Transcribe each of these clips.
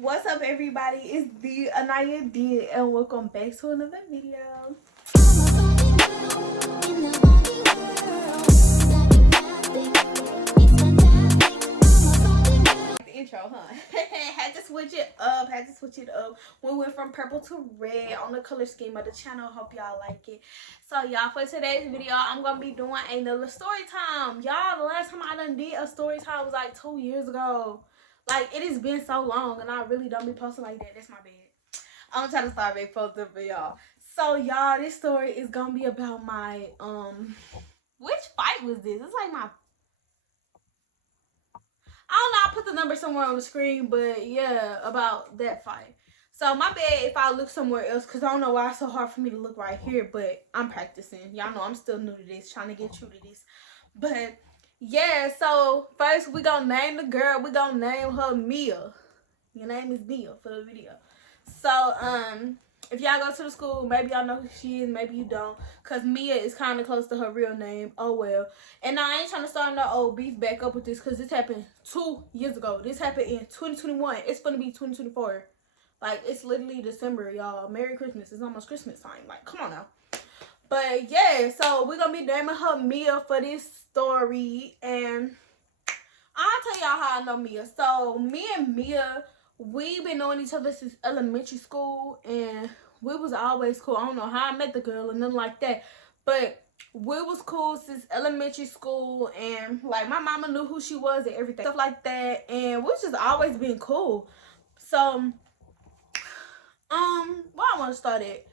What's up, everybody? It's the Anyah Deserre, and welcome back to another video. The intro, huh? Had to switch it up. We went from purple to red on the color scheme of the channel. Hope y'all like it. So, y'all, for today's video, I'm gonna be doing another story time. Y'all, the last time I done did a story time was like 2 years ago. Like, it has been so long, and I really don't be posting like that. That's my bad. I'm trying to start back posting for y'all. So, y'all, this story is gonna be about my, which fight was this? It's like my, I don't know, I put the number somewhere on the screen, but yeah, about that fight. So, my bad if I look somewhere else, because I don't know why it's so hard for me to look right here, but I'm practicing. Y'all know I'm still new to this, trying to get true to this. But yeah, so first we gonna name the girl. We gonna name her Mia. Your name is Mia for the video. So if y'all go to the school, maybe y'all know who she is, maybe you don't, cause Mia is kind of close to her real name. Oh well. And now I ain't trying to start no old beef back up with this, cause this happened 2 years ago. This happened in 2021. It's gonna be 2024. Like, it's literally December, y'all. Merry Christmas. It's almost Christmas time. Like, come on now. But yeah, so we're gonna be naming her Mia for this story, and I'll tell y'all how I know Mia. So me and Mia, we've been knowing each other since elementary school, and we was always cool. I don't know how I met the girl or nothing like that, but we was cool since elementary school, and like my mama knew who she was and everything, stuff like that, and we just always been cool. So where I want to start at?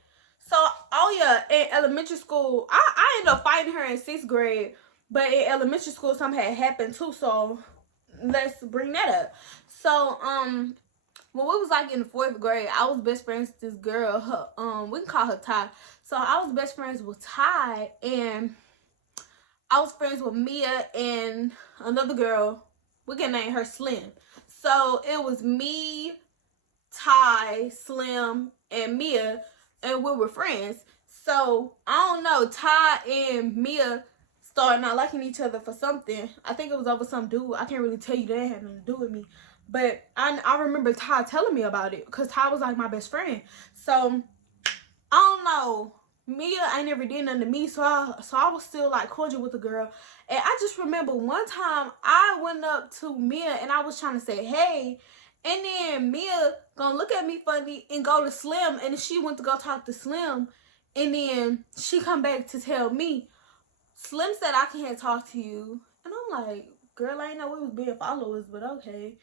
So, oh yeah, in elementary school, I ended up fighting her in 6th grade. But in elementary school, something had happened too, so let's bring that up. So, when we was like in the 4th grade, I was best friends with this girl. Her, we can call her Ty. So, I was best friends with Ty, and I was friends with Mia and another girl. We can name her Slim. So, it was me, Ty, Slim, and Mia, and we were friends. So I don't know, Ty and Mia started not liking each other for something. I think it was over some dude. I can't really tell you, that had nothing to do with me, but I remember Ty telling me about it, because Ty was like my best friend. So I don't know, Mia ain't never did nothing to me, so I was still like cordial with the girl. And I just remember one time I went up to Mia and I was trying to say hey, and then Mia gonna look at me funny and go to Slim, and she went to go talk to Slim, and then she come back to tell me, Slim said I can't talk to you. And I'm like, girl, I ain't know we was being followers, but okay.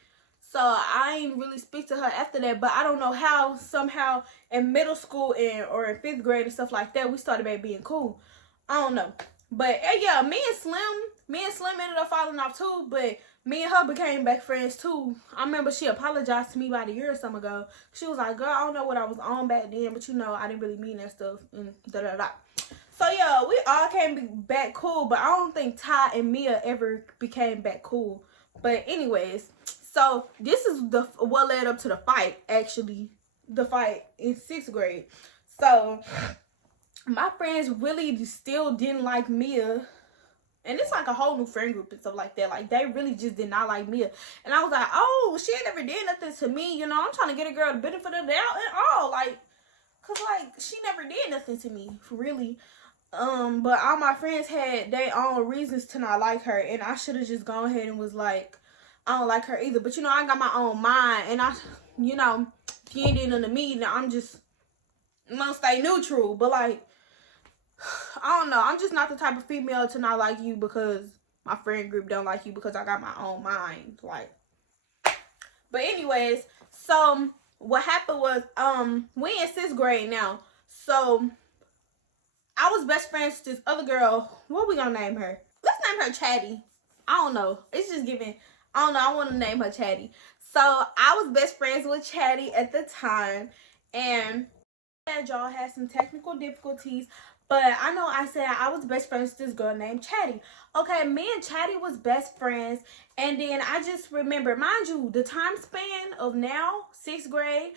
So I ain't really speak to her after that, but I don't know how, somehow in middle school or in 5th grade and stuff like that, we started back being cool. I don't know. But yeah, me and Slim ended up falling off too, but me and her became back friends too. I remember she apologized to me about a year or something ago. She was like, girl, I don't know what I was on back then, but you know, I didn't really mean that stuff, and da-da-da. So yeah, we all came back cool, but I don't think Ty and Mia ever became back cool. But anyways, so this is what led up to the fight, actually. The fight in 6th grade. So my friends really still didn't like Mia, and it's like a whole new friend group and stuff like that. Like, they really just did not like Mia. And I was like, oh, she ain't never did nothing to me, you know. I'm trying to get a girl the benefit of the doubt and all, like, cause like she never did nothing to me, really. But all my friends had their own reasons to not like her, and I should have just gone ahead and was like, I don't like her either. But you know, I got my own mind, and you know, if you ain't did nothing to me, now I'm gonna stay neutral. But like, I don't know, I'm just not the type of female to not like you because my friend group don't like you, because I got my own mind. Like, but anyways, so what happened was, we in 6th grade now. So I was best friends with this other girl. What we gonna name her? Let's name her Chatty. I don't know, it's just giving, I don't know, I want to name her Chatty. So I was best friends with Chatty at the time, and y'all had some technical difficulties, but I know I said I was best friends with this girl named Chatty. Okay, me and Chatty was best friends, and then I just remember, mind you, the time span of now, 6th grade,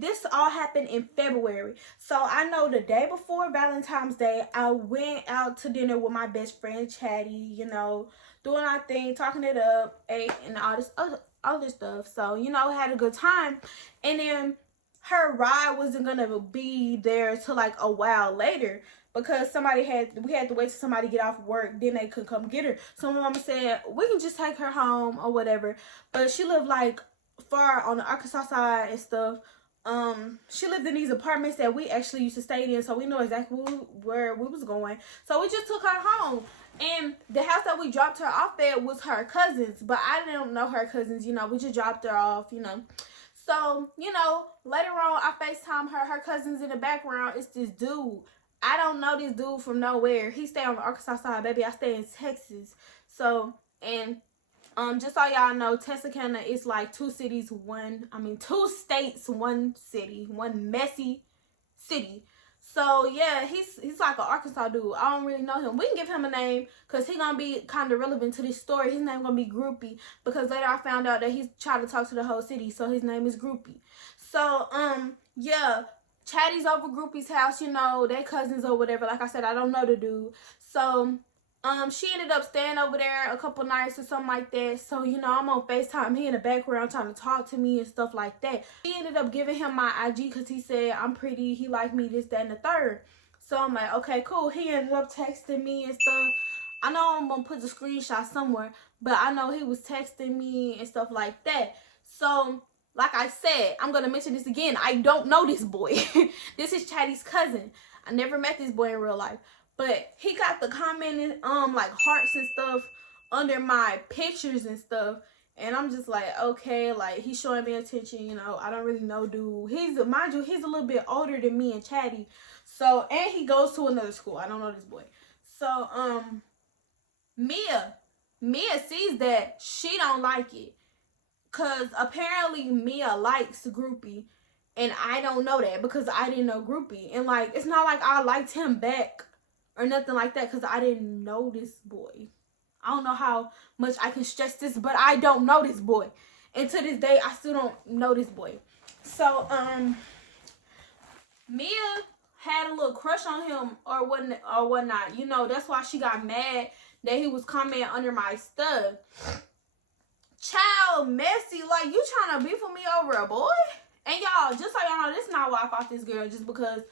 this all happened in February. So I know the day before Valentine's Day, I went out to dinner with my best friend Chatty, you know, doing our thing, talking it up, ate, and all this all this stuff. So, you know, had a good time. And then her ride wasn't gonna be there till like a while later, because we had to wait till somebody get off work, then they could come get her. So my mama said, we can just take her home or whatever. But she lived like far on the Arkansas side and stuff. She lived in these apartments that we actually used to stay in, so we know exactly where we was going. So we just took her home. And the house that we dropped her off at was her cousin's, but I didn't know her cousins, you know, we just dropped her off, you know. So, you know, later on, I FaceTime her cousins in the background. It's this dude. I don't know this dude from nowhere. He stay on the Arkansas side, baby. I stay in Texas. So, and just so y'all know, Texarkana is like two states, one city, one messy city. So yeah, he's like an Arkansas dude. I don't really know him. We can give him a name because he's gonna be kind of relevant to this story. His name gonna be Groupie, because later I found out that he's trying to talk to the whole city, so his name is Groupie. So yeah, Chatty's over Groupie's house, you know, they cousins or whatever. Like I said, I don't know the dude. So she ended up staying over there a couple nights or something like that. So, you know, I'm on FaceTime. He in the background trying to talk to me and stuff like that. He ended up giving him my IG because he said I'm pretty. He liked me, this, that, and the third. So I'm like, okay, cool. He ended up texting me and stuff. I know I'm going to put the screenshot somewhere, but I know he was texting me and stuff like that. So, like I said, I'm going to mention this again. I don't know this boy. This is Chatty's cousin. I never met this boy in real life. But he got the commenting, like hearts and stuff under my pictures and stuff. And I'm just like, okay, like he's showing me attention, you know. I don't really know dude. Mind you, he's a little bit older than me and Chatty. So, and he goes to another school. I don't know this boy. So, Mia sees that. She don't like it. Cause apparently Mia likes Groupie. And I don't know that because I didn't know Groupie. And like, it's not like I liked him back or nothing like that, because I didn't know this boy. I don't know how much I can stress this, but I don't know this boy. And to this day, I still don't know this boy. So, Mia had a little crush on him or whatnot. You know, that's why she got mad that he was commenting under my stuff. Child, messy. Like, you trying to beef with me over a boy? And y'all, just so y'all know, this is not why I fought this girl, just because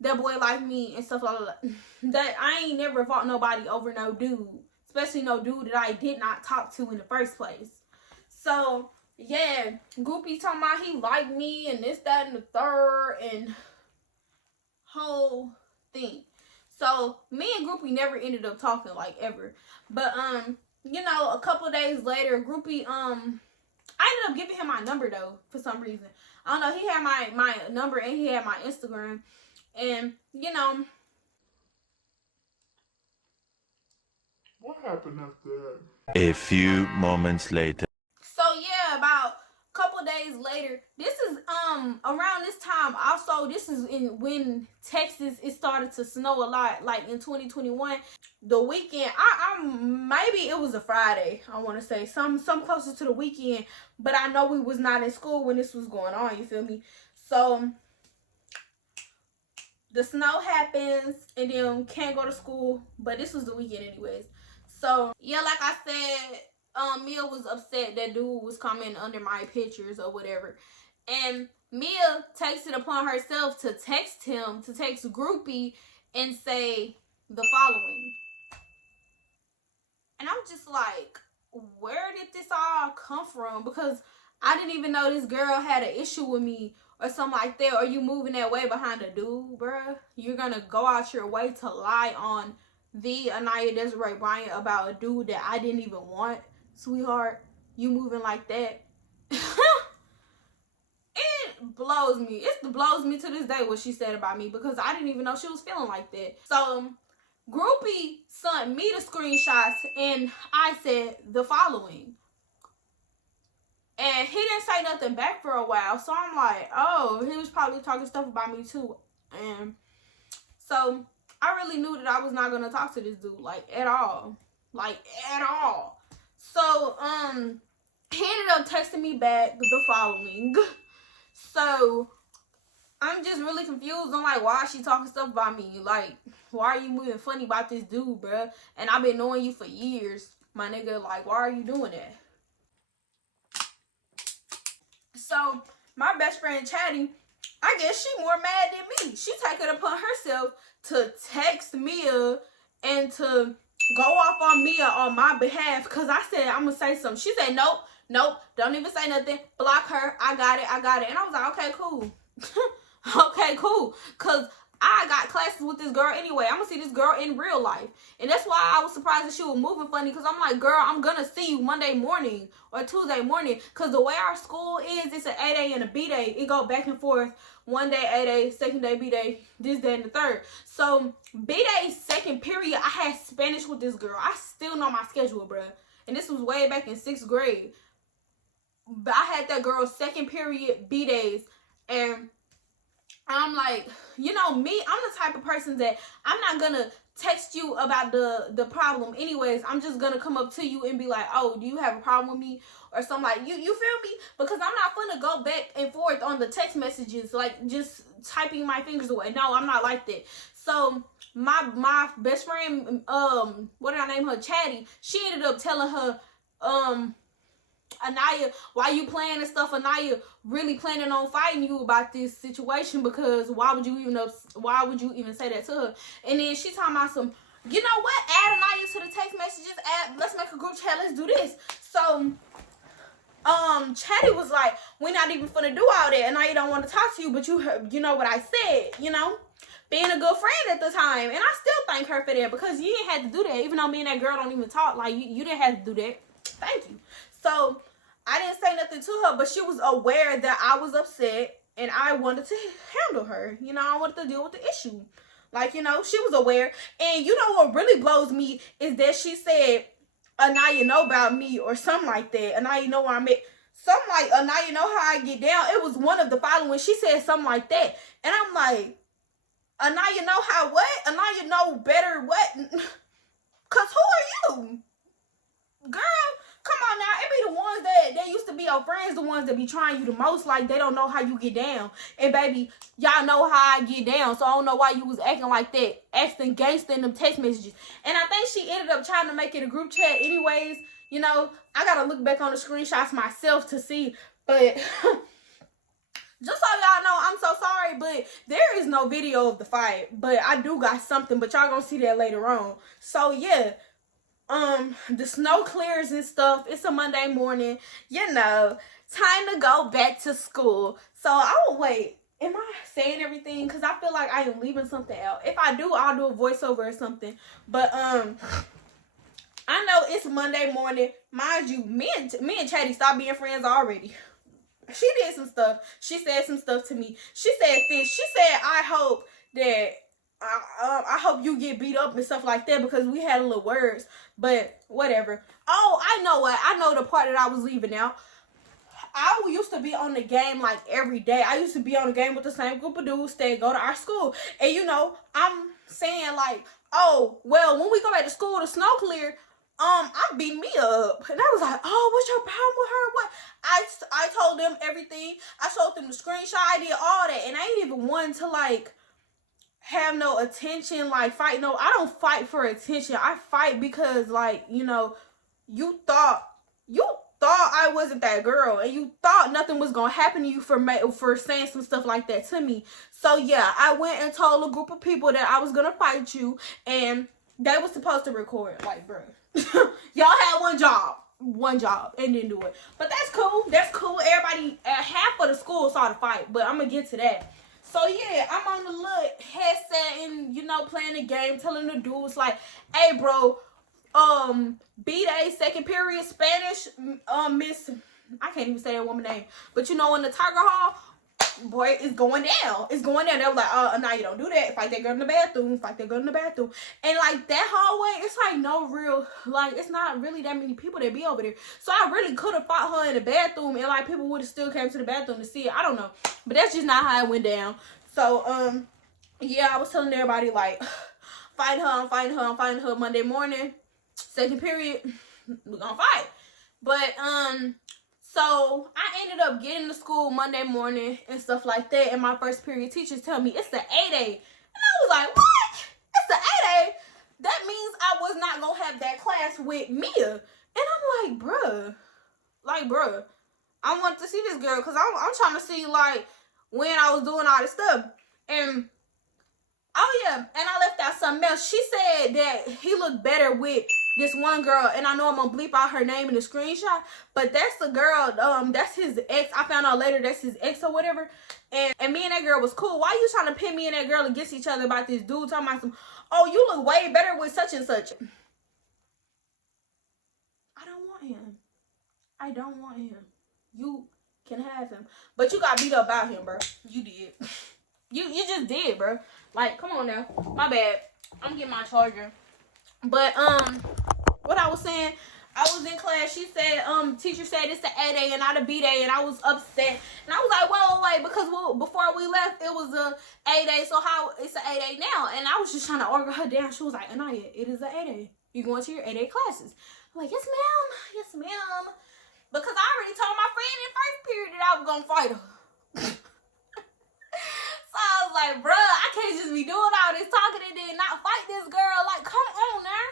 that boy liked me and stuff like that. That I ain't never fought nobody over no dude. Especially no dude that I did not talk to in the first place. So, yeah. Groupie talking about he liked me and this, that, and the third. And whole thing. So, me and Groupie never ended up talking, like, ever. But, you know, a couple of days later, Groupie, I ended up giving him my number, though, for some reason. I don't know. He had my number and he had my Instagram. And, you know, what happened after that? A few moments later. So, yeah, about a couple of days later, this is, around this time, also, this is when Texas, it started to snow a lot, like in 2021. The weekend, maybe it was a Friday, I want to say, some closer to the weekend, but I know we was not in school when this was going on, you feel me? So, the snow happens, and then can't go to school, but this was the weekend anyways. So, yeah, like I said, Mia was upset that dude was commenting under my pictures or whatever. And Mia takes it upon herself to text Groupie and say the following. And I'm just like, where did this all come from? Because I didn't even know this girl had an issue with me or something like that. Or you moving that way behind a dude, bruh. You're going to go out your way to lie on the Anyah Deserre Bryant about a dude that I didn't even want, sweetheart. You moving like that. It blows me. It blows me to this day what she said about me, because I didn't even know she was feeling like that. So, Groupie sent me the screenshots and I said the following. And he didn't say nothing back for a while. So I'm like, oh, he was probably talking stuff about me too. And so I really knew that I was not going to talk to this dude, like, at all. Like, at all. So, he ended up texting me back the following. So, I'm just really confused. I'm like, why is she talking stuff about me? Like, why are you moving funny about this dude, bruh? And I've been knowing you for years, my nigga. Like, why are you doing that? So my best friend Chatty, I guess she more mad than me. She take it upon herself to text Mia and to go off on Mia on my behalf because I said I'm gonna say something. She said nope, don't even say nothing. Block her. I got it. And I was like, okay, cool. Okay, cool. Cause I got classes with this girl anyway. I'm gonna see this girl in real life. And that's why I was surprised that she was moving funny. Cause I'm like, girl, I'm gonna see you Monday morning or Tuesday morning. Cause the way our school is, it's an A-Day and a B-Day. It go back and forth. One day A-Day, second day B-Day, this day and the third. So B-Day second period, I had Spanish with this girl. I still know my schedule, bruh. And this was way back in 6th grade. But I had that girl second period B-Days. And I'm like, you know me, I'm the type of person that I'm not gonna text you about the problem anyways. I'm just gonna come up to you and be like, oh, do you have a problem with me or something? Like, you feel me? Because I'm not gonna go back and forth on the text messages, like just typing my fingers away. No, I'm not like that. So my best friend, what did I name her, Chatty, she ended up telling her, Anyah, why you playing and stuff? Anyah really planning on fighting you about this situation, because why would you even say that to her? And then she talking about some, you know what? Add Anyah to the text messages. Let's make a group chat. Let's do this. So Chatty was like, we're not even finna do all that. Anyah don't want to talk to you, but you know what I said, you know? Being a good friend at the time. And I still thank her for that, because you didn't have to do that. Even though me and that girl don't even talk, like, you didn't have to do that. Thank you. So I didn't say nothing to her, but she was aware that I was upset and I wanted to handle her. You know, I wanted to deal with the issue. Like, you know, she was aware. And you know what really blows me is that she said, Anyah know about me or something like that. Anyah know where I'm at. Something like, Anyah know how I get down. It was one of the following. She said something like that. And I'm like, Anyah know how what? Anyah know better what? Because who are you? Girl, come on now. It be the ones that used to be your friends, the ones that be trying you the most, like they don't know how you get down. And baby, y'all know how I get down, so I don't know why you was acting like that, acting gangster in them text messages. And I think she ended up trying to make it a group chat anyways. You know, I gotta look back on the screenshots myself to see, but just so y'all know, I'm so sorry, but there is no video of the fight. But I do got something, but y'all gonna see that later on. So yeah. The snow clears and stuff. It's a Monday morning, you know, time to go back to school. So I will wait. Am I saying everything? Because I feel like I am leaving something out. If I do, I'll do a voiceover or something. But I know it's Monday morning. Mind you, me and Chatty stopped being friends already. She did some stuff. She said some stuff to me. She said this. She said, I hope that I hope you get beat up and stuff like that, because we had a little words, but whatever. Oh, I know what. I know the part that I was leaving out. I used to be on the game like every day. I used to be on the game with the same group of dudes that go to our school. And you know, I'm saying like, oh, well, when we go back to school, the snow clear, I beat me up. And I was like, oh, what's your problem with her? What? I told them everything. I showed them the screenshot. I did all that. And I ain't even wanted to like have no attention, like fight. No, I don't fight for attention. I fight because, like, you know, you thought I wasn't that girl, and you thought nothing was gonna happen to you for saying some stuff like that to me. So yeah, I went and told a group of people that I was gonna fight you, and they was supposed to record. Like, bro, y'all had one job and didn't do it. But that's cool. Everybody, half of the school saw the fight, but I'm gonna get to that. So yeah, I'm on the little headset and, you know, playing the game, telling the dudes like, hey bro, B-Day second period Spanish, Miss, I can't even say that woman's name, but you know, in the Tiger Hall, boy, it's going down. They were like, now you don't do that. Fight that girl in the bathroom. And like that hallway, it's like no real, like, it's not really that many people that be over there. So I really could have fought her in the bathroom, and like people would have still came to the bathroom to see it. I don't know, but that's just not how it went down. So yeah, I was telling everybody like, I'm fighting her Monday morning, second period, we're gonna fight. But so I ended up getting to school Monday morning and stuff like that, and my first period teachers tell me it's the 8A. And I was like, what? It's the 8A? That means I was not gonna have that class with Mia. And I'm like, bruh, I wanted to see this girl because I'm trying to see like when I was doing all this stuff. And oh yeah, and I left out something else. She said that he looked better with this one girl, and I know I'm gonna bleep out her name in the screenshot, but that's the girl, that's his ex. I found out later that's his ex or whatever. And me and that girl was cool. Why you trying to pin me and that girl against each other about this dude talking about some, oh, you look way better with such and such? I don't want him. I don't want him. You can have him. But you got beat up about him, bro. You did. You just did, bro. Like, come on now. My bad. I'm getting my charger. But, what I was saying, I was in class. She said, teacher said it's an A day and not a B day, and I was upset. And I was like, well, wait, because before we left, it was a A day, so how it's an A day now? And I was just trying to argue her down. She was like, Anyah, it is an A day. You're going to your A day classes. I'm like, yes, ma'am. Yes, ma'am. Because I already told my friend in first period that I was going to fight her. So I was like, bruh, I can't just be doing all this talking and then not fight this girl. Like, come on now.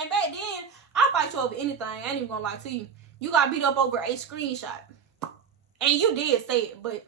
And back then, I'll fight you over anything. I ain't even gonna lie to you. You got beat up over a screenshot. And you did say it. But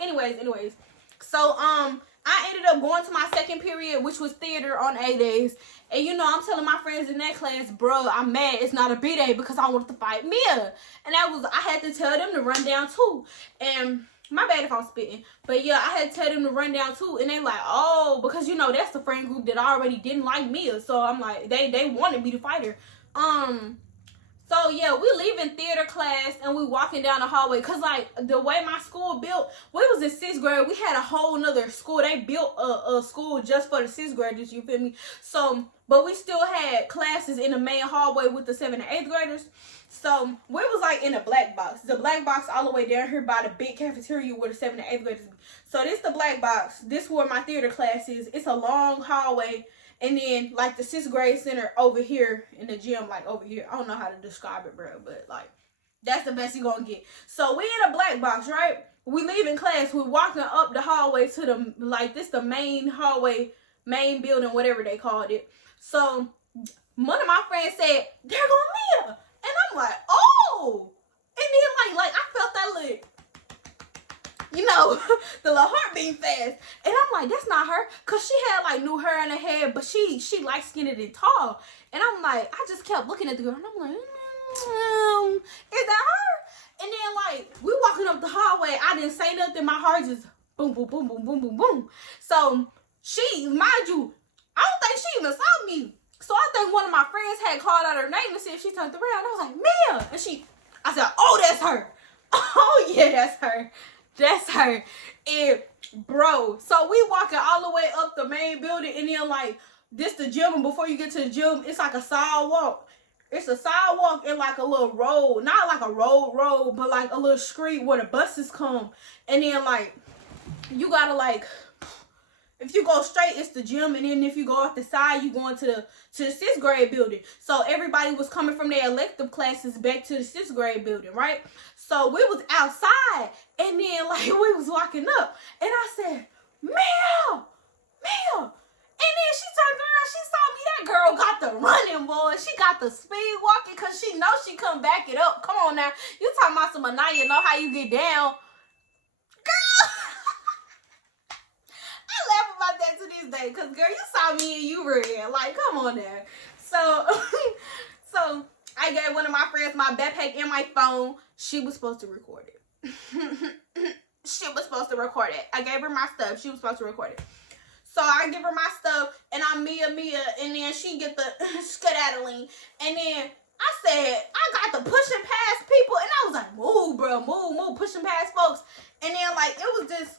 anyways. So, I ended up going to my second period, which was theater on A days. And you know, I'm telling my friends in that class, bruh, I'm mad it's not a B day because I wanted to fight Mia. And I had to tell them to run down too. And my bad if I'm spitting. But yeah, I had to tell them to run down too. And they like, oh, because you know, that's the friend group that already didn't like Mia. So I'm like, they wanted me to fight her. So yeah, we leaving theater class and we walking down the hallway. Cause like the way my school built, we was in 6th grade. We had a whole nother school. They built a school just for the 6th graders, you feel me? So, but we still had classes in the main hallway with the 7th and 8th graders. So we was like in a black box. The black box all the way down here by the big cafeteria where the 7th and 8th graders be. So this the black box. This where my theater class is. It's a long hallway. And then like the 6th grade center over here in the gym, like over here. I don't know how to describe it, bro. But like that's the best you gonna get. So we in a black box, right? We leaving class. We walking up the hallway to the, like this the main hallway, main building, whatever they called it. So one of my friends said, there go Mia. And I'm like, oh. And then like I felt that little, you know, the little heart beating fast. And I'm like, that's not her. Cause she had like new hair in her head, but she light skinned and tall. And I'm like, I just kept looking at the girl and I'm like, is that her? And then like we walking up the hallway, I didn't say nothing. My heart just boom, boom, boom, boom, boom, boom, boom. So she, mind you, I don't think she even saw me. So I think one of my friends had called out her name and said she turned around. I was like, Mia. And I said, oh, that's her. Oh, yeah, that's her. That's her. And, bro, so we walking all the way up the main building. And then, like, this the gym. And before you get to the gym, it's like a sidewalk. It's a sidewalk and, like, a little road. Not like a road, but, like, a little street where the buses come. And then, like, you gotta, like, if you go straight, it's the gym, and then if you go off the side, you going to the 6th grade building. So everybody was coming from their elective classes back to the 6th grade building, right? So we was outside, and then like we was walking up, and I said, Mia. And then she turned around, she saw me. That girl got the running, boy. She got the speed walking, cause she know she come back it up. Come on now, you talking about some Anyah, know how you get down, girl. I laugh about that to this day, because girl, you saw me and you ran. Like, come on there. So I gave one of my friends my backpack and my phone. She was supposed to record it. She was supposed to record it. I gave her my stuff. She was supposed to record it. So I give her my stuff, and I'm Mia, and then she get the skedaddling. And then I said, I got the pushing past people, and I was like, move, bro, move, pushing past folks. And then, like, it was this,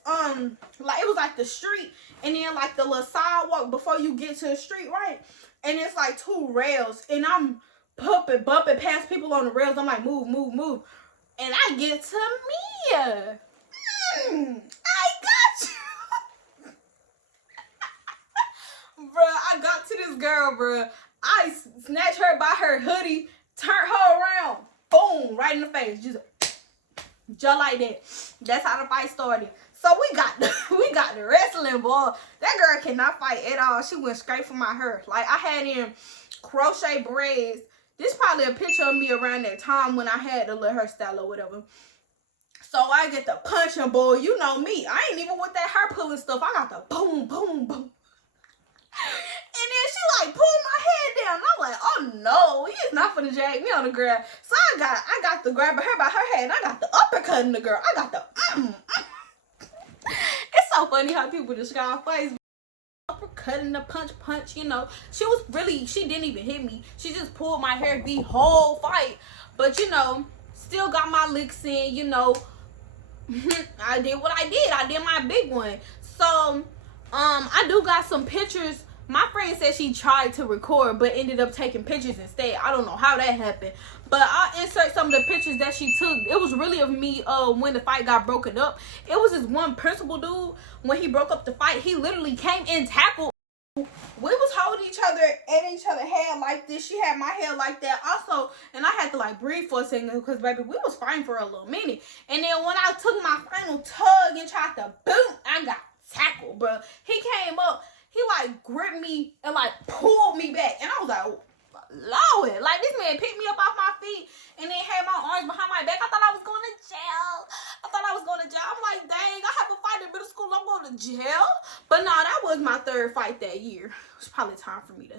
like, it was like the street, and then, like, the little sidewalk before you get to the street, right? And it's, like, 2 rails, and I'm bumping past people on the rails. I'm like, move. And I get to Mia. I got you. Bruh, I got to this girl, bruh. I snatched her by her hoodie, turned her around, boom, right in the face. Just like that. That's how the fight started. So we got the wrestling, boy. That girl cannot fight at all. She went straight for my hair. Like, I had in crochet braids This probably a picture of me around that time when I had the little hairstyle or whatever. So I get the punching, boy. You know me. I ain't even with that hair pulling stuff. I got the boom, boom, boom. And then she like pulled my head down. And I'm like, oh no, he is not finna drag me on the ground. So I got the grabbing her by her head, and I got the uppercutting the girl. I got the It's so funny how people describe face. Uppercutting the punch, you know. She didn't even hit me. She just pulled my hair the whole fight. But you know, still got my licks in, you know. I did what I did. I did my big one. So I do got some pictures. My friend said she tried to record but ended up taking pictures instead. I don't know how that happened, but I'll insert some of the pictures that she took. It was really of me when the fight got broken up. It was this one principal dude. When he broke up the fight, he literally came and tackled. We was holding each other at each other's head like this. She had my hair like that also, and I had to like breathe for a second because baby, we was fighting for a little minute. And then when I took my final tug and tried to boom, I got tackled, bro. He came up, he like gripped me and like pulled me back, and I was like, Lord, like this man picked me up off my feet and then had my arms behind my back. I thought I was going to jail. I'm like, dang, I have a fight in middle school, I'm going to jail. But no, that was my third fight that year. It was probably time for me to.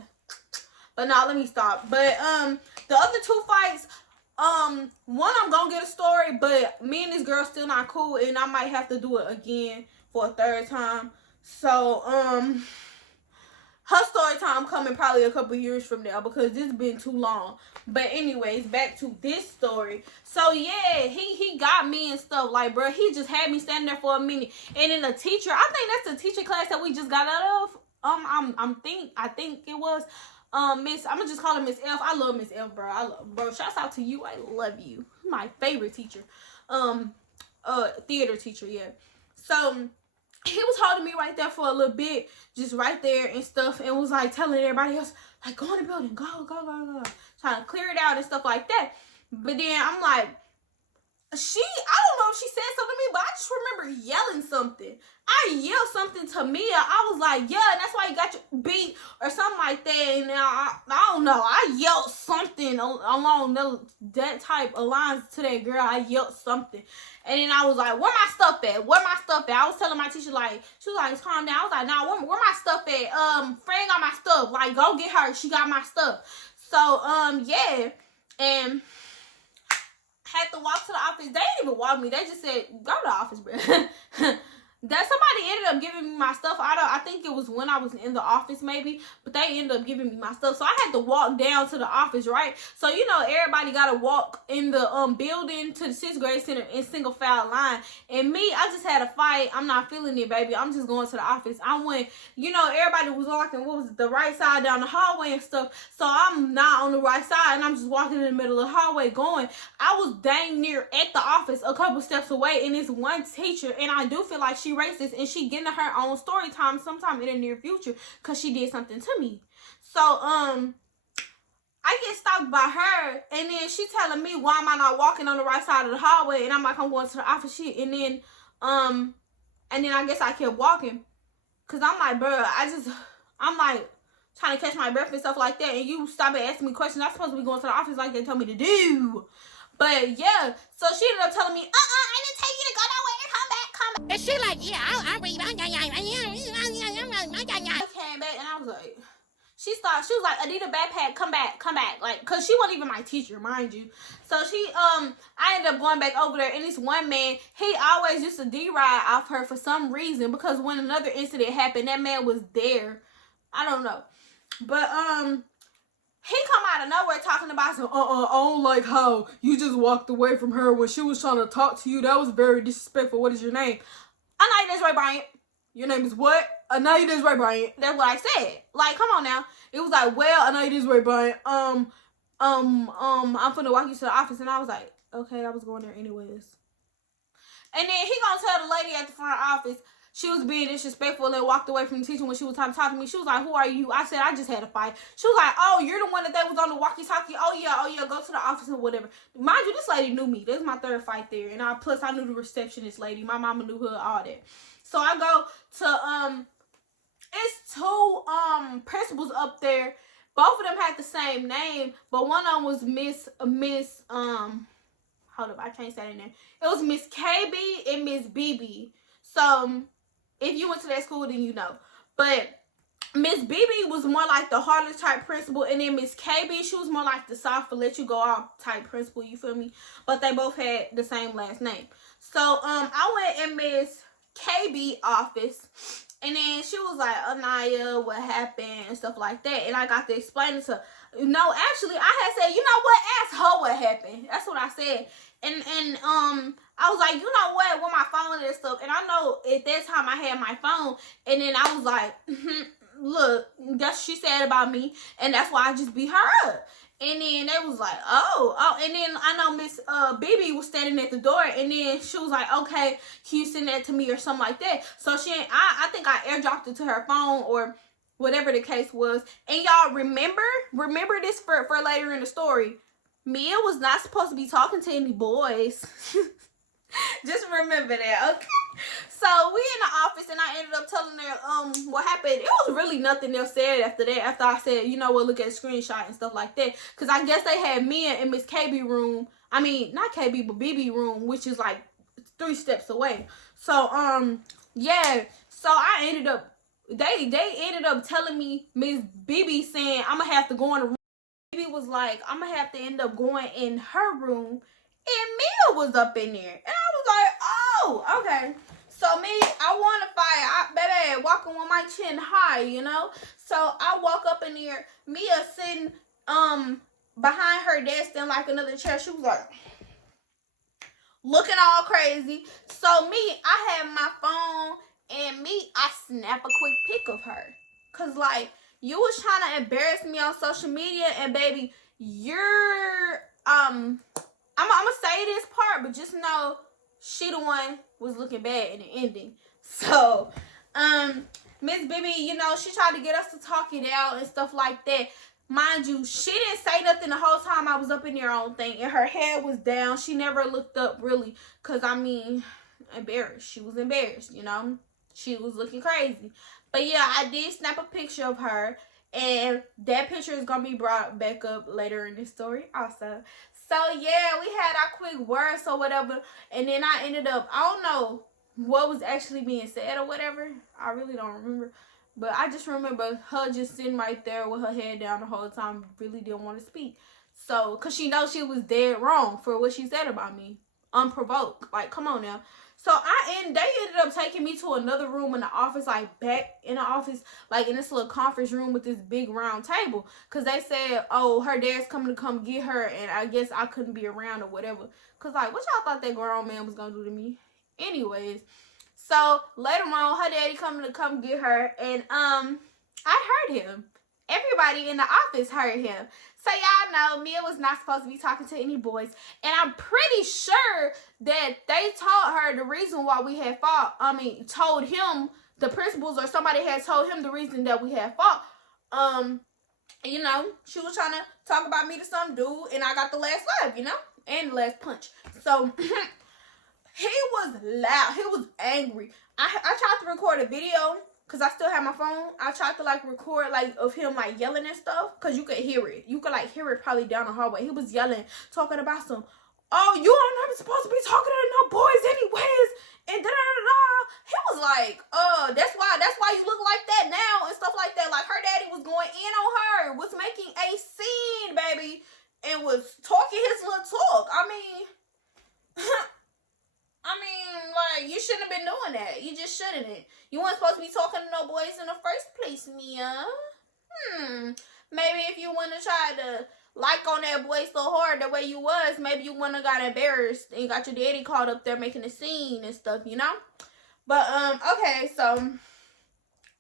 But no, let me stop. But the other two fights, one I'm gonna get a story, but me and this girl still not cool, and I might have to do it again for a third time. So her story time coming probably a couple years from now because this has been too long. But anyways, back to this story. So yeah, he got me and stuff. Like, bro, he just had me standing there for a minute. And then the teacher, I think that's the teacher class that we just got out of. I think it was Miss, I'm gonna just call her Miss F. I love Miss F, bro. Bro, shouts out to you. I love you. My favorite teacher. Theater teacher, yeah. So he was holding me right there for a little bit, just right there and stuff, and was like telling everybody else, like, go in the building, go, trying to clear it out and stuff like that. But then I'm like, I don't know if she said something to me, but I just remember yelling something. I yelled something to Mia. I was like, yeah, and that's why you got your beat or something like that. And I don't know. I yelled something along that type of lines to that girl. I yelled something. And then I was like, where my stuff at? I was telling my teacher, like, she was like, calm down. I was like, nah, where my stuff at? Fran got my stuff. Like, go get her. She got my stuff. So, yeah. And had to walk to the office. They didn't even walk me. They just said, go to the office, bro. That somebody ended up giving me my stuff. I think it was when I was in the office maybe, but they ended up giving me my stuff. So I had to walk down to the office, right? So you know everybody gotta walk in the building to the 6th grade center in single file line. And me, I just had a fight. I'm not feeling it, baby. I'm just going to the office. I went, you know, everybody was walking the right side down the hallway and stuff. So I'm not on the right side and I'm just walking in the middle of the hallway going. I was dang near at the office a couple steps away, and it's one teacher, and I do feel like she racist, and she getting her own story time sometime in the near future because she did something to me. So I get stopped by her, and then she telling me why am I not walking on the right side of the hallway, and I'm like, I'm going to the office shit. And then I guess I kept walking because I'm like, bro, I'm like trying to catch my breath and stuff like that, and you stop and asking me questions. I'm supposed to be going to the office like they told me to do. But yeah, so she ended up telling me, I didn't tell you to go that way. Come back. And she like, yeah, I came back, and I was like, she was like, Anita, backpack, come back, like, cause she wasn't even my teacher, mind you. So I ended up going back over there, and this one man, he always used to D-ride off her for some reason, because when another incident happened, that man was there. I don't know, but he come out of nowhere talking about some, I don't like how you just walked away from her when she was trying to talk to you. That was very disrespectful. What is your name? Anyah Deserre Bryant. Your name is what? Anyah Deserre Bryant. That's what I said. Like, come on now. It was like, well, Anyah Deserre Bryant, I'm finna walk you to the office. And I was like, okay, I was going there anyways. And then he gonna tell the lady at the front office, she was being disrespectful and walked away from the teacher when she was trying to talk to me. She was like, who are you? I said, I just had a fight. She was like, oh, you're the one that they was on the walkie-talkie. Oh, yeah, go to the office or whatever. Mind you, this lady knew me. This is my third fight there. And plus I knew the receptionist lady. My mama knew her, all that. So I go to, it's two principals up there. both of them had the same name, but one of them was Miss hold up, I can't say that name. It was Miss KB and Miss BB. So if you went to that school, then you know. But Miss BB was more like the harder type principal, and then Miss KB, she was more like the soft for let you go off type principal, you feel me? But they both had the same last name. So I went in Miss KB office, and then she was like, Anyah, what happened and stuff like that. And I got to explain it to her. No, actually, I had said, you know what? Ask her what happened. That's what I said. And I was like, you know what? With my phone and stuff. And I know at that time I had my phone. And then I was like, look, that's what she said about me. And that's why I just beat her up. And then they was like, oh. And then I know Miss BB was standing at the door. And then she was like, okay, can you send that to me or something like that? So I think I airdropped it to her phone or whatever the case was. And y'all remember this for later in the story. Mia was not supposed to be talking to any boys. Just remember that, okay? So we in the office, and I ended up telling her what happened. It was really nothing else said after that. After I said, you know what, look at the screenshot and stuff like that. Because I guess they had Mia in Miss KB room. I mean, not KB, but BB room, which is like 3 steps away. So yeah. So I ended up, they ended up telling me, Miss BB saying I'm gonna have to go in the room. BB was like, I'm gonna have to end up going in her room, and Mia was up in there, and I was like, oh, okay. So me, I want to fight. Baby, walking with my chin high, you know. So I walk up in there. Mia sitting behind her desk in like another chair. She was like looking all crazy. So me, I had my phone, and me, I snap a quick pic of her, cause like you was trying to embarrass me on social media, and baby, you're I'm gonna say this part, but just know she the one was looking bad in the ending. So Miss Bibi, you know, she tried to get us to talk it out and stuff like that. Mind you, she didn't say nothing the whole time I was up in there on thing, and her head was down. She never looked up really, cause I mean, embarrassed. She was embarrassed, you know. She was looking crazy. But yeah, I did snap a picture of her, and that picture is gonna be brought back up later in this story also. So yeah, we had our quick words or whatever, and then I ended up, I don't know what was actually being said or whatever. I really don't remember. But I just remember her just sitting right there with her head down the whole time, really didn't want to speak. So, because she knows she was dead wrong for what she said about me. Unprovoked. Like, come on now. So, they ended up taking me to another room in the office, like back in the office, like in this little conference room with this big round table. Because they said, oh, her dad's coming to come get her, and I guess I couldn't be around or whatever. Because, like, what y'all thought that grown man was going to do to me? Anyways. So later on, her daddy coming to come get her, and I heard him. Everybody in the office heard him. So y'all know Mia was not supposed to be talking to any boys, and I'm pretty sure that they told her the reason why we had fought. I mean, told him, the principals or somebody had told him the reason that we had fought. You know, she was trying to talk about me to some dude, and I got the last laugh, you know, and the last punch. So. He was loud. He was angry. I tried to record a video because I still have my phone. I tried to like record like of him like yelling and stuff because you could hear it. You could like hear it probably down the hallway. He was yelling, talking about some, oh, you are not supposed to be talking to no boys anyways, and da-da-da-da. He was like, that's why you look like that now and stuff like that. Like her daddy was going in on her, was making a scene, baby, and was talking his little talk. I mean, like, you shouldn't have been doing that. You just shouldn't. You weren't supposed to be talking to no boys in the first place, Mia. Maybe if you wouldn't have tried to like on that boy so hard the way you was, maybe you wouldn't have got embarrassed and got your daddy caught up there making a scene and stuff, you know? But, okay, so,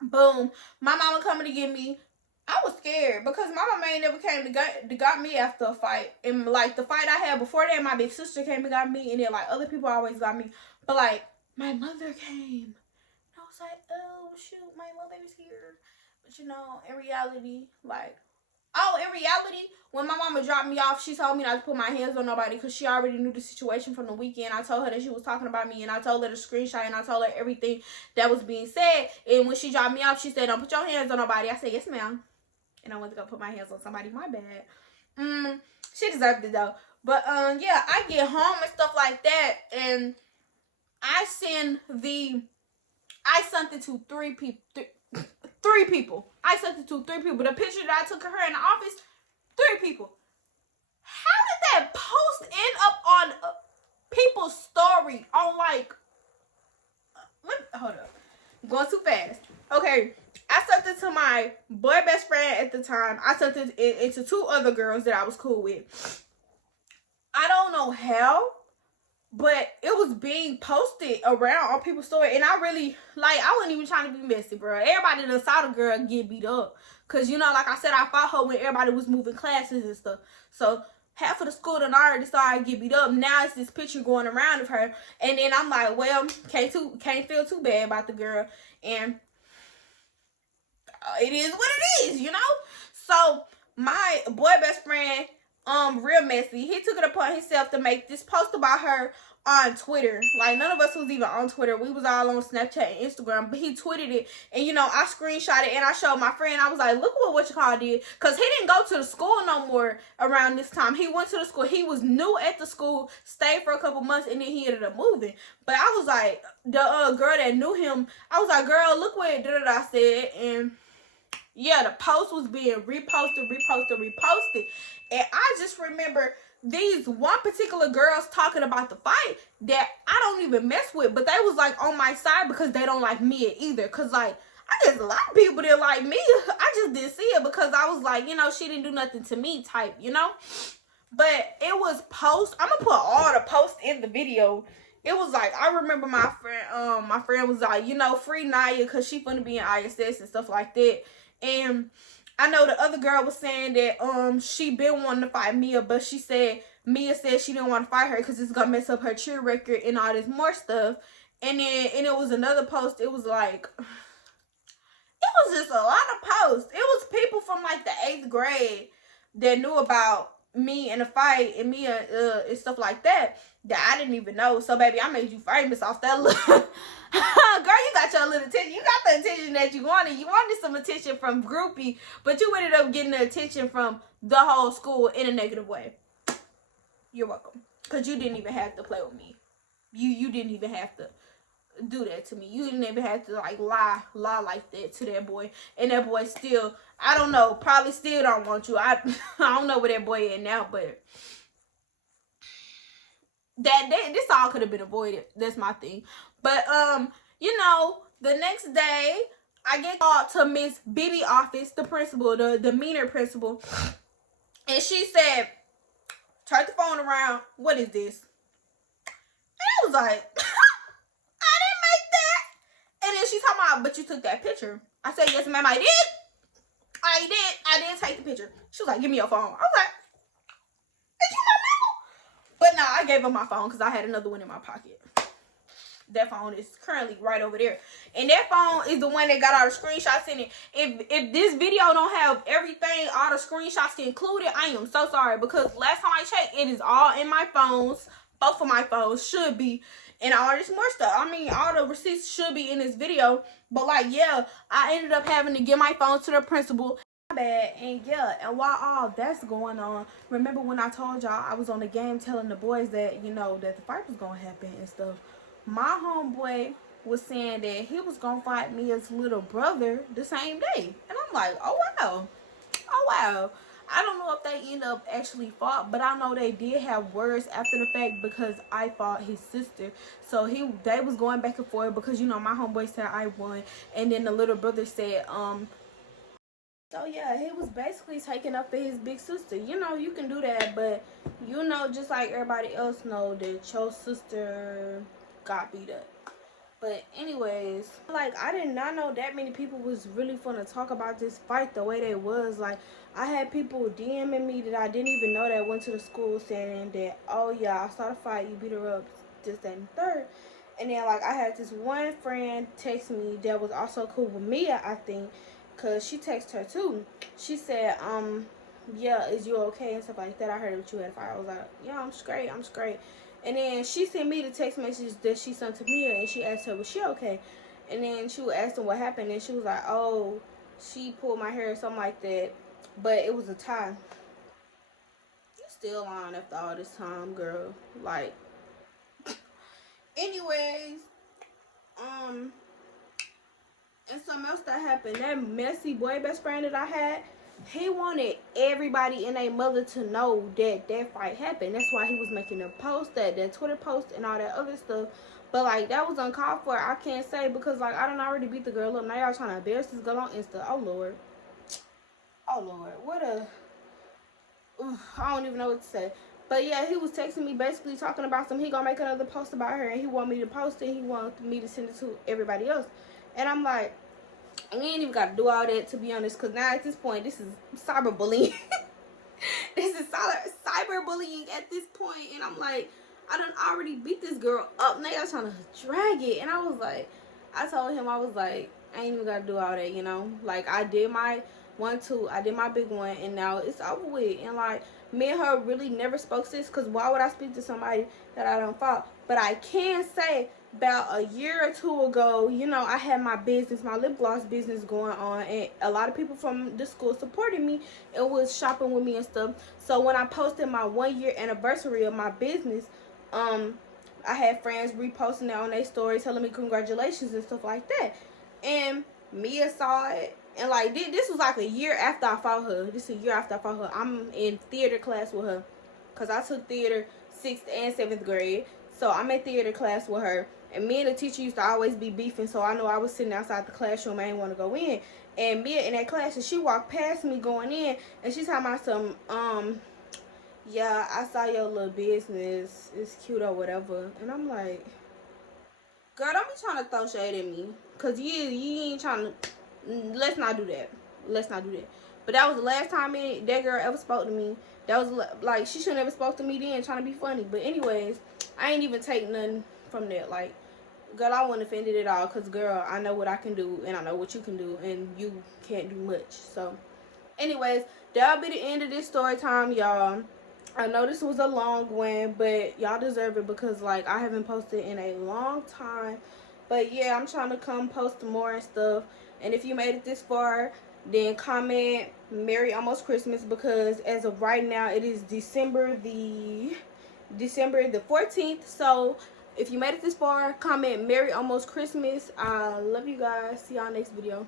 boom. My mama coming to get me. I was scared because my mama ain't never came to got me after a fight. And, like, the fight I had before that, my big sister came and got me. And then, like, other people always got me. But, like, my mother came. And I was like, oh, shoot, my mother's here. But, you know, in reality, like, when my mama dropped me off, she told me not to put my hands on nobody because she already knew the situation from the weekend. I told her that she was talking about me, and I told her the screenshot, and I told her everything that was being said. And when she dropped me off, she said, don't put your hands on nobody. I said, yes, ma'am. and I went to go put my hands on somebody. My bad. She deserved it though. But yeah, I get home and stuff like that, and I sent it to three people. Three people. I sent it to 3 people. The picture that I took of her in the office, 3 people. How did that post end up on people's story on like? Hold up, I'm going too fast. Okay, I sent it to my boy best friend at the time. I sent it to 2 other girls that I was cool with. I don't know how, but it was being posted around on people's story, and I really, like, I wasn't even trying to be messy, bro. Everybody that saw the girl get beat up, because, you know, like I said, I fought her when everybody was moving classes and stuff, so half of the school done already saw her get beat up. Now it's this picture going around of her, and then I'm like, well, can't feel too bad about the girl, and it is what it is, you know? So, my boy best friend, real messy, he took it upon himself to make this post about her on Twitter. Like, none of us was even on Twitter. We was all on Snapchat and Instagram, but he tweeted it, and, you know, I screenshot it, and I showed my friend. I was like, look what you call did, because he didn't go to the school no more around this time. He went to the school. He was new at the school, stayed for a couple months, and then he ended up moving. But I was like, the girl that knew him, I was like, girl, look what I said, and yeah, the post was being reposted, and I just remember these one particular girls talking about the fight that I don't even mess with, but they was like on my side because they don't like me either. Cause like I guess a lot of people didn't like me. I just didn't see it because I was like, you know, she didn't do nothing to me type, you know. But it was post. I'm gonna put all the posts in the video. It was like, I remember my friend was like, you know, free Naya because she finna be in ISS and stuff like that. And I know the other girl was saying that she been wanting to fight Mia, but Mia said she didn't want to fight her because it's gonna mess up her cheer record and all this more stuff. And it was another post. It was like, it was just a lot of posts. It was people from like the 8th grade that knew about me and the fight and Mia and stuff like that I didn't even know. So baby, I made you famous off that little girl. You got your little attention. You got the attention that you wanted. You wanted some attention from groupie, but you ended up getting the attention from the whole school in a negative way. You're welcome, because you didn't even have to play with me. You didn't even have to do that to me. You didn't even have to like lie like that to that boy, and that boy still, I don't know, probably still don't want you. I don't know where that boy is now, but this all could have been avoided. That's my thing. But you know, the next day I get called to Miss BB office, the principal, the meaner principal, and she said, turn the phone around. What is this? And I was like, I didn't make that. And then she talking about, but you took that picture. I said, yes, ma'am, I did. I did take the picture. She was like, give me your phone. I was like, is you my mama? But no, I gave her my phone because I had another one in my pocket. That phone is currently right over there. And that phone is the one that got all the screenshots in it. If this video don't have everything, all the screenshots included, I am so sorry. Because last time I checked, it is all in my phones. Both of my phones should be. And all this more stuff. I mean, all the receipts should be in this video. But like, yeah, I ended up having to give my phone to the principal. Bad. And yeah, and while all that's going on, remember when I told y'all I was on the game telling the boys that, you know, that the fight was gonna happen and stuff. My homeboy was saying that he was gonna fight me as little brother the same day. And I'm like, oh wow. I don't know if they end up actually fought, but I know they did have words after the fact because I fought his sister. So they was going back and forth because, you know, my homeboy said I won, and then the little brother said so yeah, he was basically taking up for his big sister. You know, you can do that, but you know, just like everybody else know that your sister got beat up. But anyways, like, I did not know that many people was really gonna talk about this fight the way they was. Like, I had people DMing me that I didn't even know that went to the school saying that, oh yeah, I saw the fight, you beat her up, this, that, and third. And then, like, I had this one friend text me that was also cool with Mia, I think, because she texted her too. She said, yeah, is you okay and stuff like that. I heard that you had a fight. I was like, yeah, I'm straight. And then she sent me the text message that she sent to Mia, and she asked her, was she okay? And then she asked her what happened, and she was like, oh, she pulled my hair or something like that. but it was a tie. You still on after all this time, girl. Like, anyways, and something else that happened, that messy boy best friend that I had, he wanted everybody and their mother to know that that fight happened. That's why he was making a post, that Twitter post and all that other stuff. But like, that was uncalled for. I can't say, because like, I done already beat the girl up. Now y'all trying to embarrass this girl on Insta. Oh Lord. Oh Lord. What a, I don't even know what to say. But yeah, he was texting me basically talking about he gonna make another post about her, and he want me to post it. He wanted me to send it to everybody else. And I'm like, we ain't even got to do all that, to be honest, because now at this point, this is cyberbullying. This is cyberbullying at this point. And I'm like, I done already beat this girl up. Now y'all trying to drag it. And I was like, I told him, I was like, I ain't even got to do all that, you know. Like, I did my 1-2. I did my big one, and now it's over with. And like, me and her really never spoke since, because why would I speak to somebody that I don't fought? But I can say, about a year or two ago, you know, I had my business, my lip gloss business going on, and a lot of people from the school supported me and was shopping with me and stuff. So when I posted my 1-year anniversary of my business, I had friends reposting it on their stories, telling me congratulations and stuff like that. And Mia saw it, and like, this was like a year after I fought her. This is a year after I fought her. I'm in theater class with her, because I took theater 6th and 7th grade. So I'm in theater class with her. And me and the teacher used to always be beefing, so I know I was sitting outside the classroom. I didn't want to go in. And Mia in that class, and she walked past me going in, and she's talking about some, yeah, I saw your little business. It's cute or whatever. And I'm like, girl, don't be trying to throw shade at me, because you ain't trying to, let's not do that. Let's not do that. But that was the last time that girl ever spoke to me. That was, like, she shouldn't have ever spoke to me then, trying to be funny. But anyways, I ain't even take nothing from that. Like, girl, I wasn't offended at all, because, girl, I know what I can do, and I know what you can do, and you can't do much. So, anyways, that'll be the end of this story time, y'all. I know this was a long one, but y'all deserve it, because, like, I haven't posted in a long time. But, yeah, I'm trying to come post more and stuff. And if you made it this far, then comment Merry Almost Christmas, because as of right now, it is December the 14th. So, if you made it this far, comment Merry Almost Christmas. I love you guys. See y'all next video.